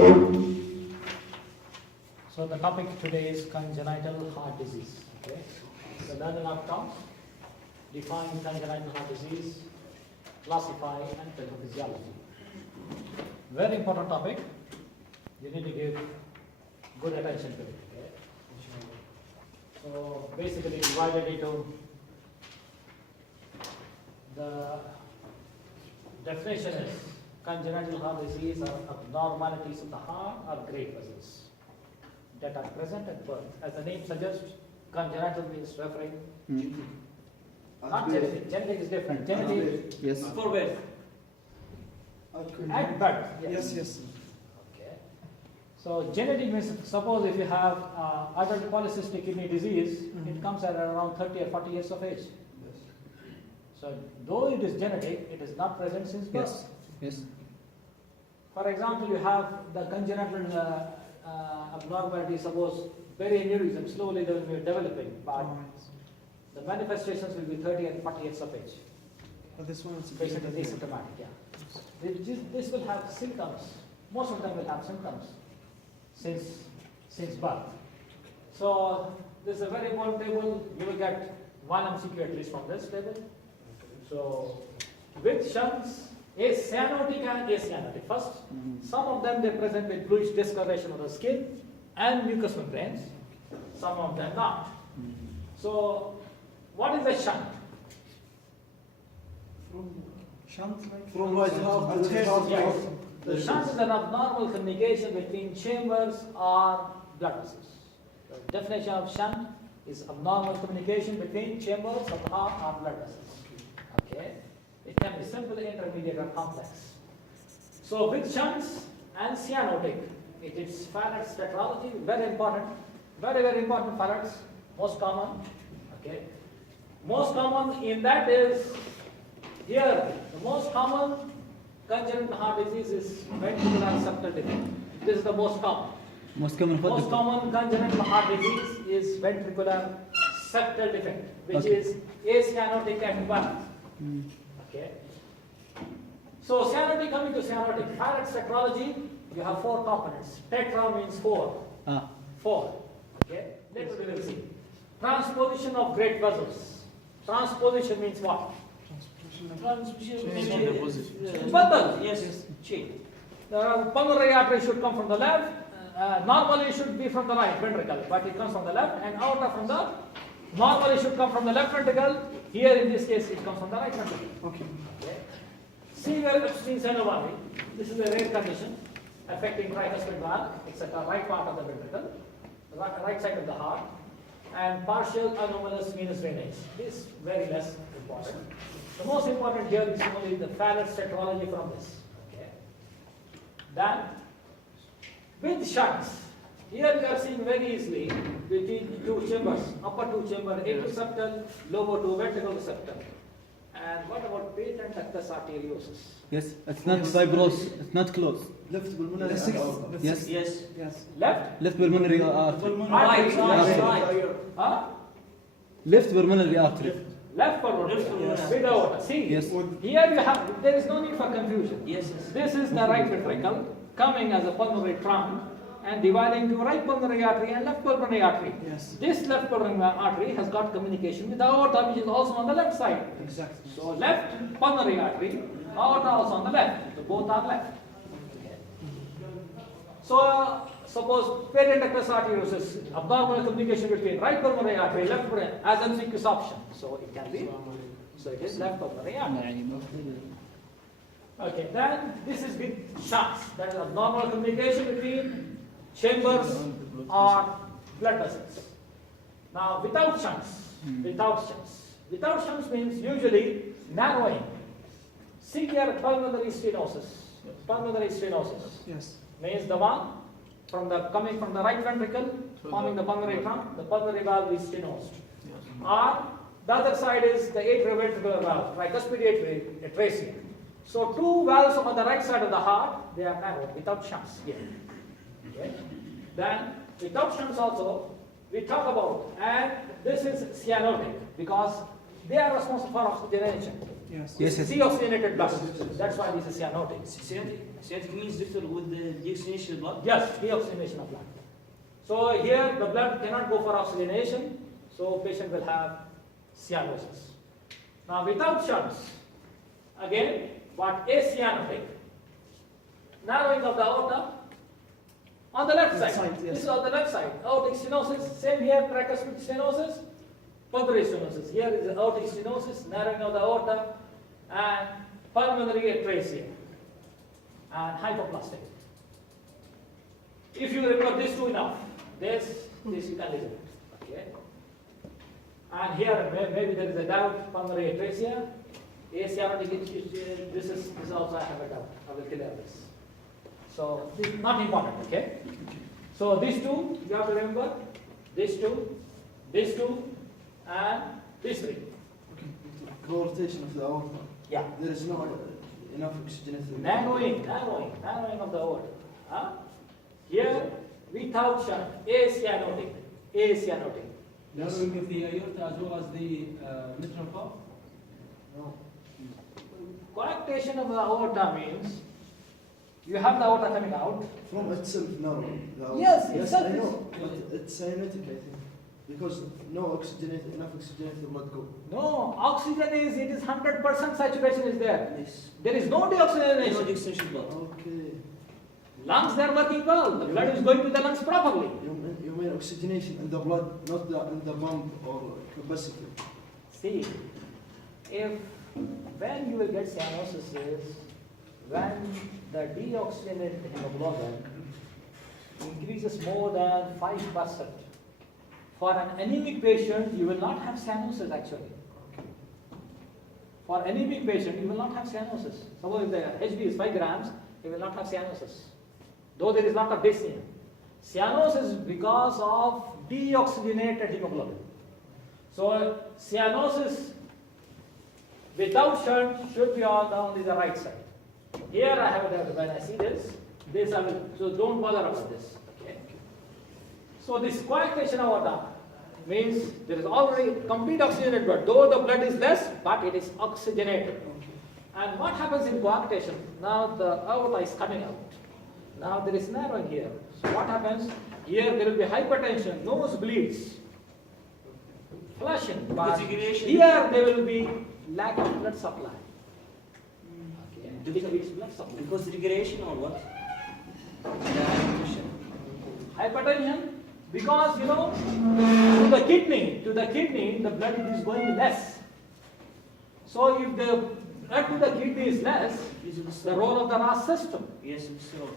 So the topic today is congenital heart disease. Okay. So learning outcomes, define congenital heart disease, classify and pathophysiology. Very important topic. You need to give good attention to it. Okay. So basically divided into the definition is congenital heart disease are abnormalities of the heart or great vessels that are present at birth. As the name suggests, congenital means referring not genetic. Genetic is different. Genetic Yes. for birth. At birth. Yes. Okay. So genetic means, suppose if you have adult polycystic kidney disease, it comes at around 30 or 40 years of age. So though it is genetic, it is not present since birth. Yes. For example, you have the congenital abnormality, suppose perianeurysm, slowly they will be developing, but the manifestations will be 30 and 40 years of age. But this one is Patient is asymptomatic, yeah. This will have symptoms. Most of them will have symptoms since birth. So this is a very important table. You will get one MCQ at least from this table. So with shunts, cyanotic and acyanotic. First, some of them they present with bluish discoloration of the skin and mucous membranes. Some of them not. So what is a shunt? From right half to the half. Yes. The shunt is an abnormal communication between chambers or blood vessels. The definition of shunt is abnormal communication between chambers of the heart or blood vessels. Okay. It can be simple, intermediate, or complex. So with shunts and cyanotic, it is Farrad's tetralogy, very important, very important Farrad's, most common. Okay. Most common in that is here, the most common congenital heart disease is ventricular septal defect. This is the most common. Most common congenital heart disease is ventricular septal defect, which is acyanotic at birth. Okay. So cyanotic, coming to cyanotic, Farrad's tetralogy, you have four components. Tetra means four. Four. Okay. Let me see. Transposition of great vessels. Transposition means what? Bundle. Yes. Change. The pulmonary artery should come from the left. Normally it should be from the right ventricle, but it comes from the left, and aorta from the. Normally it should come from the left ventricle. Here in this case it comes from the right ventricle. Okay. Severe Epstein syndrome. This is a rare condition affecting tricuspid valve, except the right part of the ventricle, the right side of the heart, and partial anomalous venous drainage. This is very less important. The most important here is only the Farrad's tetralogy from this. Okay. Then, with shunts, here we are seeing very easily between two chambers, upper two chamber, atrial lower two ventricle septal. And what about patent ductus arteriosus? Yes, it's not fibrous, it's not close. Left pulmonary. Yes. Left pulmonary artery. right. Left pulmonary artery. Left pulmonary. Yes. Without. See, Yes. here you have, there is no need for confusion. Yes. This is the right ventricle coming as a pulmonary trunk and dividing to right pulmonary artery and left pulmonary artery. Yes. This left pulmonary artery has got communication with the aorta, which is also on the left side. Exactly. So left pulmonary artery, aorta also on the left. So both are left. So suppose patent ductus arteriosus, abnormal communication between right pulmonary artery, left pulmonary, as MCQ's option. So it can be. So it is left pulmonary artery. Okay, then this is with shunts. That is abnormal communication between chambers or blood vessels. Now without shunts, without shunts means usually narrowing, severe pulmonary stenosis. Pulmonary stenosis Yes. means the one coming from the right ventricle, forming the pulmonary trunk, the pulmonary valve is stenosed. Or the other side is the atrioventricular valve, tricuspid atresia. So two valves on the right side of the heart, they are narrowed without shunts here. Okay. Then without shunts also, we talk about, and this is cyanotic because they are responsible for oxygenation. Yes. Yes, yes. Deoxygenated blood. That's why this is cyanotic. Cyanotic means differ with the deoxygenation of blood? Yes, deoxygenation of blood. So here the blood cannot go for oxygenation, so patient will have cyanosis. Now without shunts, again, what acyanotic? Narrowing of the aorta on the left Left side. side, yes. This is on the left side. Aortic stenosis, same here, tricuspid stenosis, pulmonary stenosis. Here is the aortic stenosis, narrowing of the aorta, and pulmonary atresia, and hypoplastic. If you remember these two enough, this you can listen. Okay. And here maybe there is a doubt, pulmonary atresia, acyanotic. This is also I have a doubt. I will clear this. So this is not important. Okay. So these two you have to remember. These two, and these three. Coarctation of the aorta. Yeah. There is no enough oxygenated. Narrowing of the aorta. Huh? Here, without shunt, acyanotic. Narrowing of the aorta as well as the mitral valve. No. Coarctation of the aorta means you have the aorta coming out. From itself, no. The aorta. Yes, yes, itself I is- know. But it's cyanotic, I think. Because no oxygenated, enough oxygenated blood go. No, oxygen is, it is 100% saturation is there. Yes. There is no No deoxygenation. deoxygenation of blood. Okay. Lungs, they are working well. The blood is going to the lungs properly. You mean oxygenation in the blood, not in the pump or capacity. See, when you will get cyanosis is when the deoxygenated hemoglobin increases more than 5%. For an anemic patient, you will not have cyanosis actually. For anemic patient, you will not have cyanosis. Suppose the HB is 5 grams, you will not have cyanosis. Though there is not a dyspnea. Cyanosis is because of deoxygenated hemoglobin. So cyanosis without shunt should be on only the right side. Here I have it, when I see this I will, so don't bother about this. Okay. So this coarctation aorta means there is already complete oxygenated blood, though the blood is less, but it is oxygenated. And what happens in coarctation? Now the aorta is coming out. Now there is narrowing here. So what happens? Here there will be hypertension, nose bleeds, flushing. But Desegregation. here there will be lack of blood supply. Okay. Decreased blood supply. Because degradation or what? Hypertension, because to the kidney the blood is going less. So if the blood to the kidney is less, the role of the RAS system. Yes, it's so.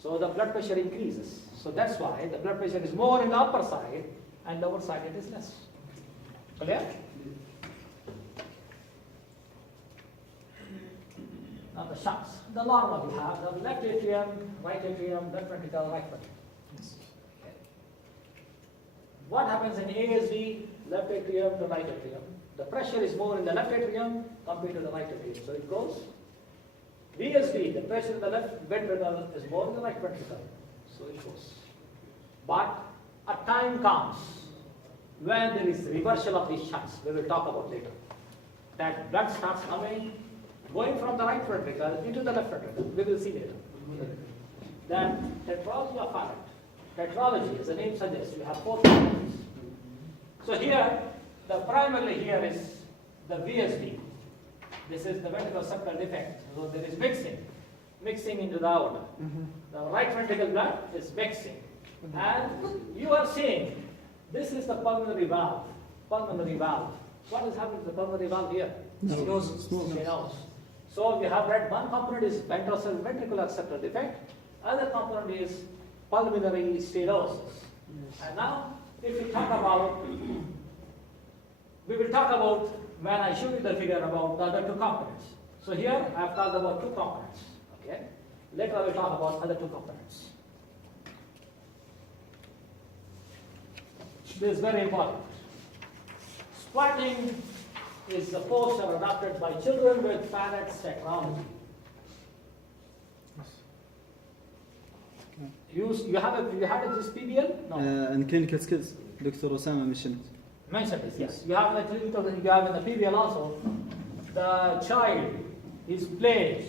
So the blood pressure increases. So that's why the blood pressure is more in the upper side and lower side it is less. Clear? Now the shunts. The normal you have the left atrium, right atrium, left ventricle, right ventricle. Okay. What happens in ASD, left atrium to right atrium? The pressure is more in the left atrium compared to the right atrium. So it goes. VSD, the pressure in the left ventricle is more in the right ventricle. So it goes. But a time comes when there is reversal of these shunts. We will talk about later. That blood starts coming, going from the right ventricle into the left ventricle. We will see later. Then tetralogy of Fallot. Tetralogy, as the name suggests, you have 4 components. So here, the primarily here is the VSD. This is the ventricle septal defect. So there is mixing into the aorta. The right ventricle blood is mixing. And you are seeing, this is the pulmonary valve. What is happening to the pulmonary valve here? Stenosis. So we have read one component is ventricular septal defect, other component is pulmonary stenosis. And now, if we talk about, we will talk about, when I show you the figure, about the other 2 components. So here I have talked about 2 components. Okay. Later I will talk about other 2 components. This is very important. Squatting is the posture adopted by children with Fallott's tetralogy. You had this PBL? No. And clinical skills, Dr. Osama mentioned. Mentioned this, yes. You have in the PBL also. the child is playing,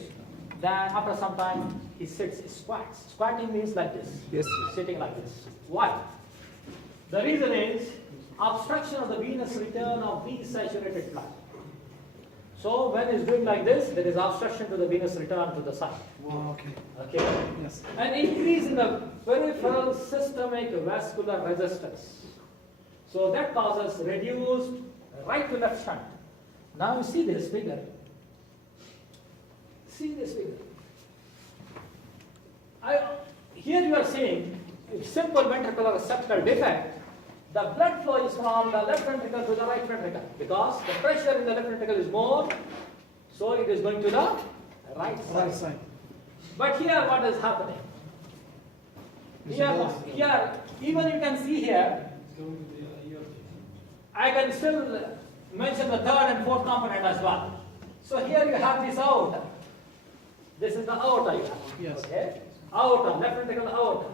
then after some time he sits, squats. Squatting means like this. Yes. Sitting like this. Why? The reason is obstruction of the venous return of desaturated blood. So when he's doing like this, there is obstruction to the venous return to the side. Wow, okay. Okay? Yes. An increase in the peripheral systemic vascular resistance. So that causes reduced right to left shunt. Now you see this figure. See this figure. Here you are seeing simple ventricular septal defect. The blood flow is from the left ventricle to the right ventricle because the pressure in the left ventricle is more, so it is going to the right side. Right side. But here what is happening? Here, even you can see here, I can still mention the third and fourth component as well. So here you have this aorta. This is the aorta you have. Yes. Okay? Aorta, left ventricle aorta.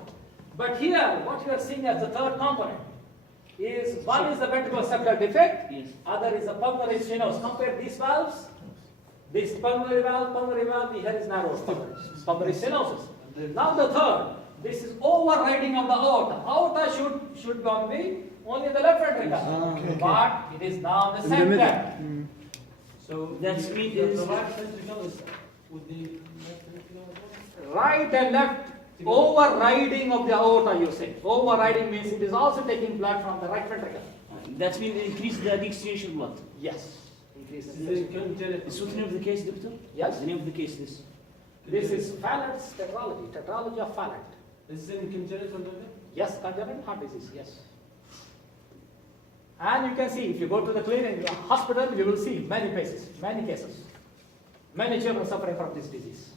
But here, what you are seeing as the third component is one is the ventricular septal defect, Yes. other is the pulmonary stenosis. Compare these valves. This pulmonary valve, the here is narrow pulmonary stenosis. Now the third, this is overriding of the aorta. Aorta should be only the left ventricle, okay. but it is now the In the middle. center. So that's the means right ventricle is with the left ventricle as well? Right and left overriding of the aorta, you say. Overriding means it is also taking blood from the right ventricle. that means increase the deoxygenation blood. Yes. Increase This the is congenital. Is what the name of the case, doctor? Yes. The name of the case, this. This is Fallard's tetralogy, tetralogy of Fallard. This is in congenital level? Yes, congenital heart disease, yes. And you can see, if you go to the clinic, hospital, you will see many cases, many children suffering from this disease.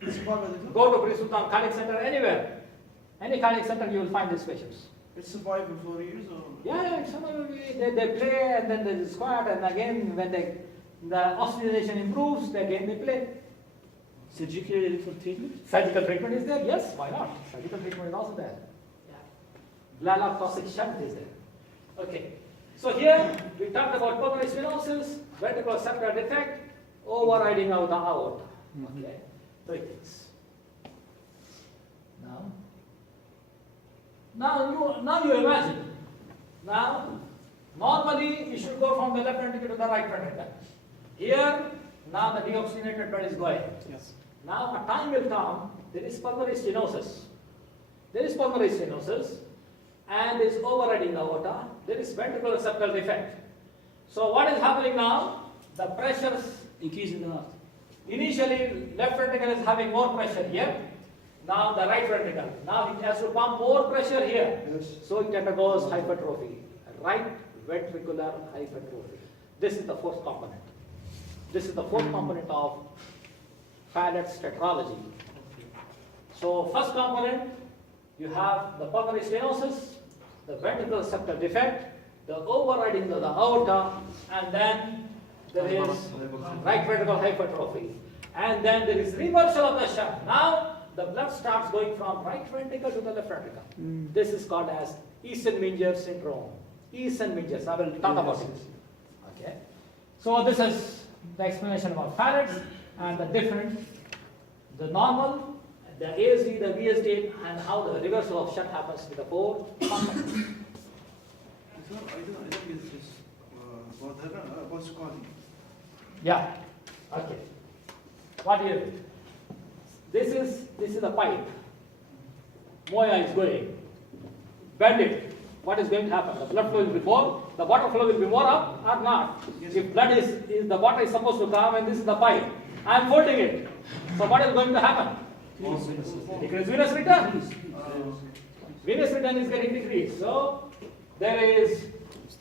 It's survival, is it? Go to Prince Sultan Cardiac Center, anywhere. Any cardiac center, you will find these patients. It's survival for years or? Yeah, some of them, they play and then they squat, and again, when the oxygenation improves, again they play. Surgically related treatment? Surgical treatment is there? Yes, why not? Surgical treatment is also there. Blalock toxic shunt is there. Okay. So here we talked about pulmonary stenosis, ventricular septal defect, overriding of the aorta. Okay. Three things. Now you imagine. Now, normally you should go from the left ventricle to the right ventricle. Here, now the deoxygenated blood is going. Yes. Now a time will come, there is pulmonary stenosis. There is pulmonary stenosis and there is overriding the aorta. There is ventricular septal defect. So what is happening now? The pressures, Increase in the heart. initially left ventricle is having more pressure here. Now the right ventricle. Now it has to pump more pressure here. Yes. So it undergoes hypertrophy. Right ventricular hypertrophy. This is the fourth component. This is the fourth component of Fallard's tetralogy. So first component, you have the pulmonary stenosis, the ventricular septal defect, the overriding of the aorta, and then there is right ventricular hypertrophy. And then there is reversal of the shunt. Now the blood starts going from right ventricle to the left ventricle. This is called as Eason-Minger syndrome. Eason-Minger, I will talk about it. Okay. So this is the explanation about Fallard's and the different, the normal, the ASD, the VSD, and how the reversal of shunt happens with the four components. I don't get this. About squatting. Yeah. Okay. What is it? This is the pipe. Moya is going. Bend it. What is going to happen? The blood flow will be more. The water flow will be more up or not. Yes. If blood is the water is supposed to come and this is the pipe. I am folding it. So what is going to happen? Decrease venous return. Venous return is getting decreased. So there is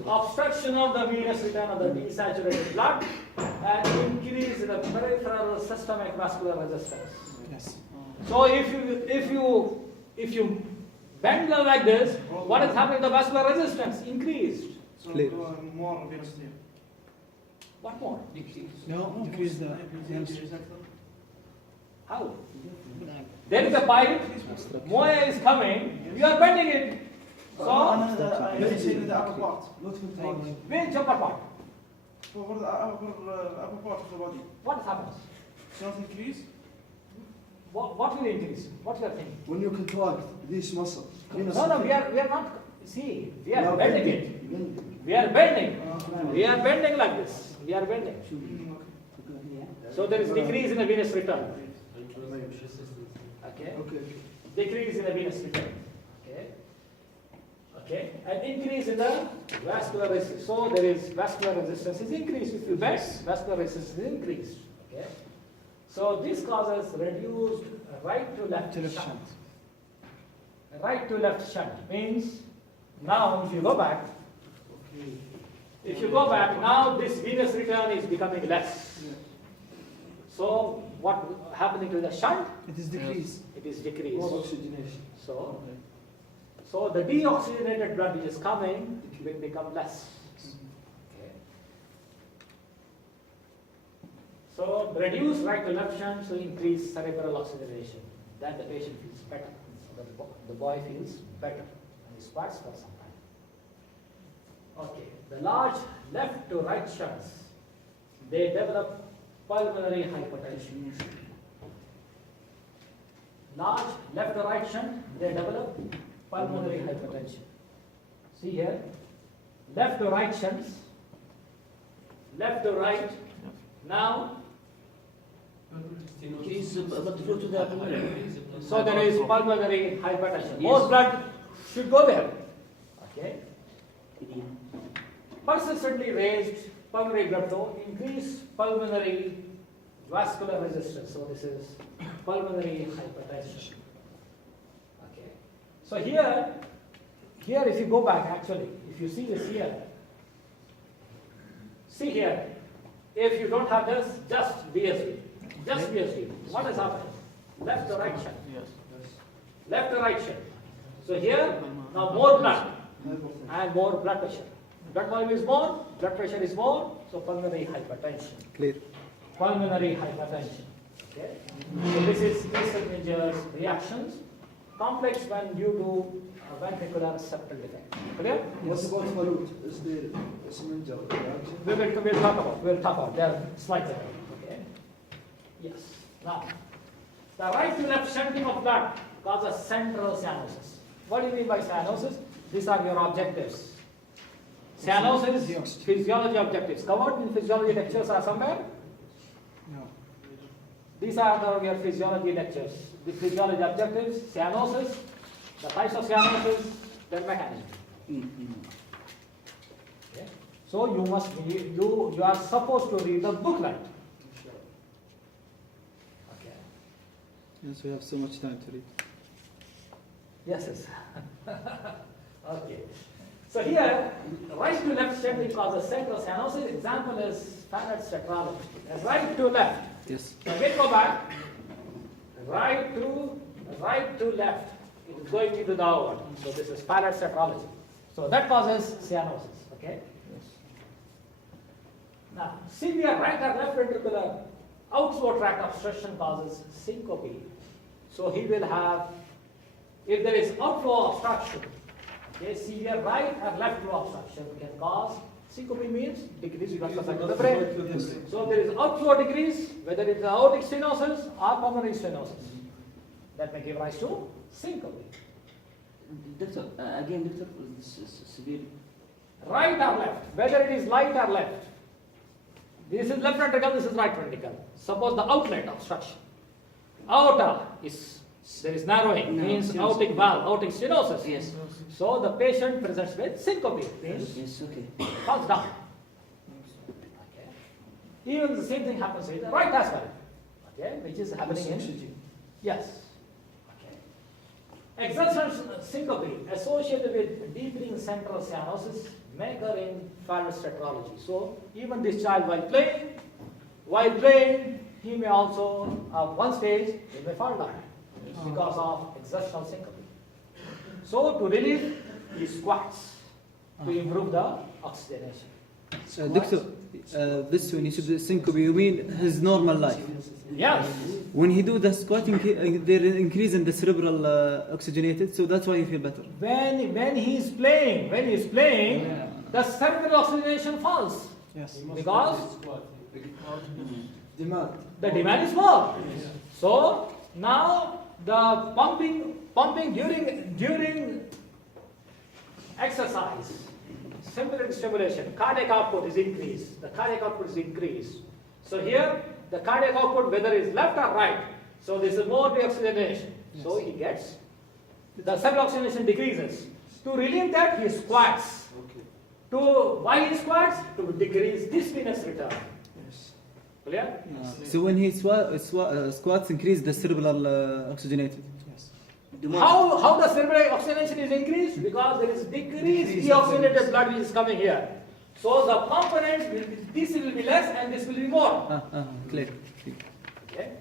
obstruction of the venous return of the desaturated blood and increase in the peripheral systemic vascular resistance. Yes. So if you bend them like this, what is happening? The vascular resistance increased. So Clear. more velocity. What more? No, increase the How? There is a pipe. Moya is coming. You are bending it. So Let's say the upper part, not contained. which upper part? for the upper part of the body. What happens? It's not increase? What will increase? What you are thinking? When you contract this muscle. No, we are not. See, we are Now bending it. We are bending. We are bending like this. We are bending. So there is decrease in the venous return. Okay. Okay. Decrease in the venous return. Okay. Okay. And increase in the vascular resistance. So there is vascular resistance is increased. If you bend, vascular resistance is increased. Okay. So this causes reduced right to left shunt. Right to left shunt means now if you go back, now this venous return is becoming less. So what happening to the shunt? It is decreased. It is decreased. More oxygenation. So the deoxygenated blood which is coming will become less. Okay. So reduce right to left shunt, so increase cerebral oxygenation. Then the patient feels better. The boy feels better and he squats for some time. Okay. The large left to right shunts, they develop pulmonary hypertension. Large left to right shunt, they develop pulmonary hypertension. See here, left to right shunts, left to right. Now, Increase blood flow to the pulmonary. so there is pulmonary hypertension. More blood should go there. Okay. Persistently raised pulmonary blood flow, increase pulmonary vascular resistance. So this is pulmonary hypertension. Okay. So here if you go back actually, if you see this here, see here, if you don't have this, just VSD. Just VSD. What has happened? Left to right shunt. Left to right shunt. So here, now more blood and more blood pressure. Blood volume is more, blood pressure is more, so pulmonary hypertension. Clear. Pulmonary hypertension. Okay. So this is Kissinger's reactions. Complex when due to ventricular septal defect. Clear? What about Falut? Is there a Kissinger's reaction? We'll talk about. There are slides ahead. Okay. Yes. Now, the right to left shunting of blood causes central cyanosis. What do you mean by cyanosis? These are your objectives. Cyanosis, physiology objectives. Covered in physiology lectures are somewhere? No. These are your physiology lectures. The physiology objectives, cyanosis, the types of cyanosis, their mechanism. Okay. So you are supposed to read the booklet. Okay. Yes, we have so much time to read. Yes. Okay. So here, right to left shunting causes central cyanosis. Example is Fannett's tetralogy. Right to left. Yes. Again go back. Right to left. It is going into the outward. So this is Fannett's tetralogy. So that causes cyanosis. Okay. Now, severe right or left ventricular outflow tract obstruction causes syncope. So he will have, if there is outflow obstruction, okay, severe right or left flow obstruction can cause syncope means decrease in blood supply to the brain. So there is outflow decrease, whether it is aortic stenosis or pulmonary stenosis. That may give rise to syncope. Doctor, again, doctor, this is severe. Right or left, whether it is right or left. This is left ventricle, this is right ventricle. Suppose the outlet obstruction. Aorta is, there is narrowing, means aortic valve, aortic stenosis. Yes. So the patient presents with syncope, means Yes, okay. falls down. Okay. Even the same thing happens with the right as well. Okay, which is happening in. Yes. Okay. Exertional syncope associated with deepening central cyanosis may occur in Fannett's tetralogy. So even this child while playing, he may also, at one stage, he may fall down because of exertional syncope. So to relieve, he squats to improve the oxygenation. Doctor, this when you said syncope, you mean his normal life? Yes. When he do the squatting, they're increasing the cerebral oxygenated, so that's why you feel better. When he is playing, the cerebral oxygenation falls. Yes. You must Because squat. Demand. the demand is more. So now the pumping during exercise, sympathetic stimulation, cardiac output is increased. The cardiac output is increased. So here the cardiac output, whether it's left or right, so this is more deoxygenation. So he gets the cell oxygenation decreases. To relieve that, he squats. Okay. Why he squats? To decrease this venous return. Yes. Clear? So when he squats, increase the cerebral oxygenated. Yes. How the cerebral oxygenation is increased? Because there is decreased deoxygenated blood which is coming here. So the component, this will be less and this will be more. Clear. Okay?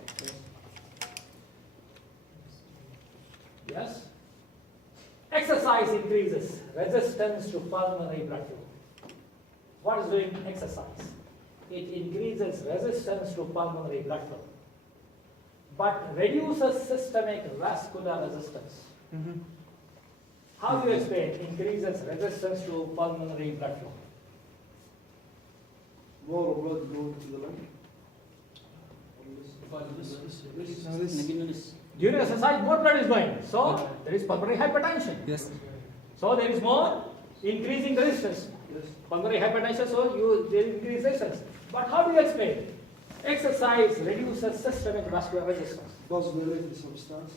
Yes? Exercise increases resistance to pulmonary blood flow. What is doing exercise? It increases resistance to pulmonary blood flow, but reduces systemic vascular resistance. How do you explain increases resistance to pulmonary blood flow? More blood going to the lung. During exercise, more blood is going, so there is pulmonary hypertension. Yes. So there is more increasing resistance. Yes. Pulmonary hypertension, so there is increased resistance. But how do you explain? Exercise reduces systemic vascular resistance. Vasodilated substance.